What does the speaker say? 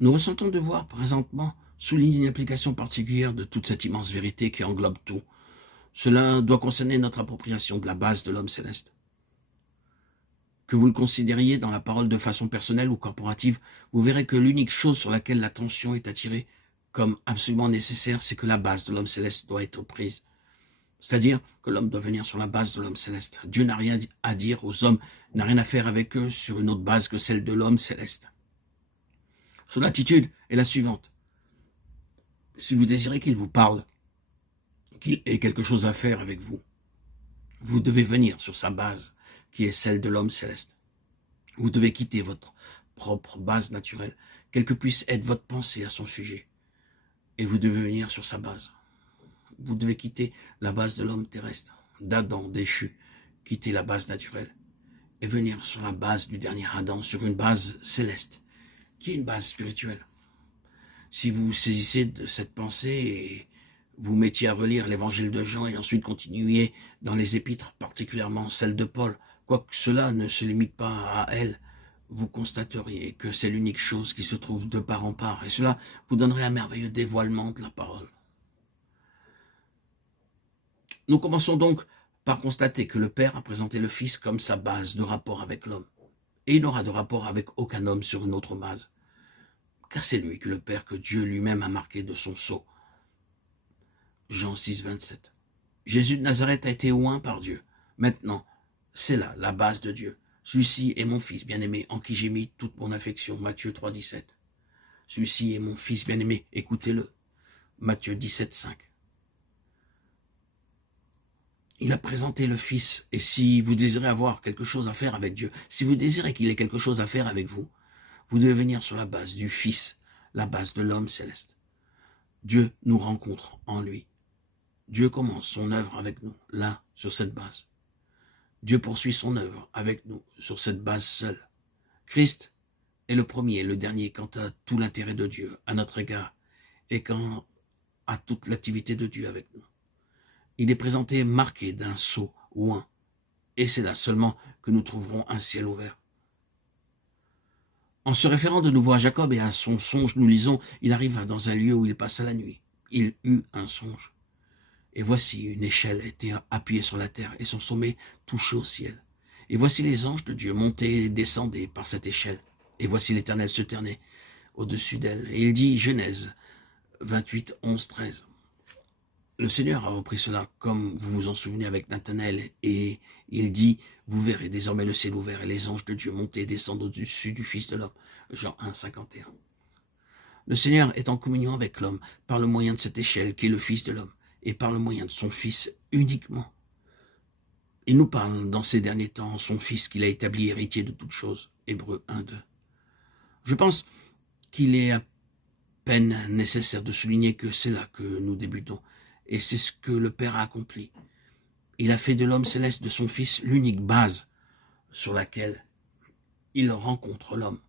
Nous ressentons devoir présentement souligner une application particulière de toute cette immense vérité qui englobe tout. Cela doit concerner notre appropriation de la base de l'homme céleste. Que vous le considériez dans la parole de façon personnelle ou corporative, vous verrez que l'unique chose sur laquelle l'attention est attirée comme absolument nécessaire, c'est que la base de l'homme céleste doit être prise. C'est-à-dire que l'homme doit venir sur la base de l'homme céleste. Dieu n'a rien à dire aux hommes, n'a rien à faire avec eux sur une autre base que celle de l'homme céleste. Son attitude est la suivante. Si vous désirez qu'il vous parle, qu'il ait quelque chose à faire avec vous, vous devez venir sur sa base, qui est celle de l'homme céleste. Vous devez quitter votre propre base naturelle, quelle que puisse être votre pensée à son sujet, et vous devez venir sur sa base. Vous devez quitter la base de l'homme terrestre, d'Adam déchu, quitter la base naturelle, et venir sur la base du dernier Adam, sur une base céleste, qui est une base spirituelle. Si vous saisissez de cette pensée et vous mettiez à relire l'évangile de Jean et ensuite continuiez dans les épîtres, particulièrement celle de Paul, quoique cela ne se limite pas à elle, vous constateriez que c'est l'unique chose qui se trouve de part en part, et cela vous donnerait un merveilleux dévoilement de la parole. Nous commençons donc par constater que le Père a présenté le Fils comme sa base de rapport avec l'homme, et il n'aura de rapport avec aucun homme sur une autre base, car c'est lui que le Père, que Dieu lui-même a marqué de son sceau. Jean 6, 27. Jésus de Nazareth a été oint par Dieu. Maintenant, c'est là la base de Dieu. Celui-ci est mon Fils bien-aimé, en qui j'ai mis toute mon affection. Matthieu 3, 17. Celui-ci est mon Fils bien-aimé, écoutez-le. Matthieu 17, 5. Il a présenté le Fils, et si vous désirez avoir quelque chose à faire avec Dieu, si vous désirez qu'il ait quelque chose à faire avec vous, vous devez venir sur la base du Fils, la base de l'homme céleste. Dieu nous rencontre en lui. Dieu commence son œuvre avec nous, là, sur cette base. Dieu poursuit son œuvre avec nous, sur cette base seule. Christ est le premier et le dernier quant à tout l'intérêt de Dieu à notre égard et quant à toute l'activité de Dieu avec nous. Il est présenté marqué d'un sceau oint, et c'est là seulement que nous trouverons un ciel ouvert. En se référant de nouveau à Jacob et à son songe, nous lisons, il arriva dans un lieu où il passa la nuit. Il eut un songe. Et voici une échelle était appuyée sur la terre, et son sommet touchait au ciel. Et voici les anges de Dieu montaient et descendaient par cette échelle. Et voici l'Éternel se tenait au-dessus d'elle. Et il dit, Genèse 28, 11, 13. Le Seigneur a repris cela, comme vous vous en souvenez avec Nathanaël, et il dit, vous verrez désormais le ciel ouvert et les anges de Dieu monter et descendre au-dessus du Fils de l'homme. Jean 1, 51. Le Seigneur est en communion avec l'homme par le moyen de cette échelle qui est le Fils de l'homme, et par le moyen de son Fils uniquement. Il nous parle dans ces derniers temps, son Fils qu'il a établi héritier de toutes choses. Hébreux 1, 2. Je pense qu'il est à peine nécessaire de souligner que c'est là que nous débutons, et c'est ce que le Père a accompli. Il a fait de l'homme céleste de son Fils l'unique base sur laquelle il rencontre l'homme.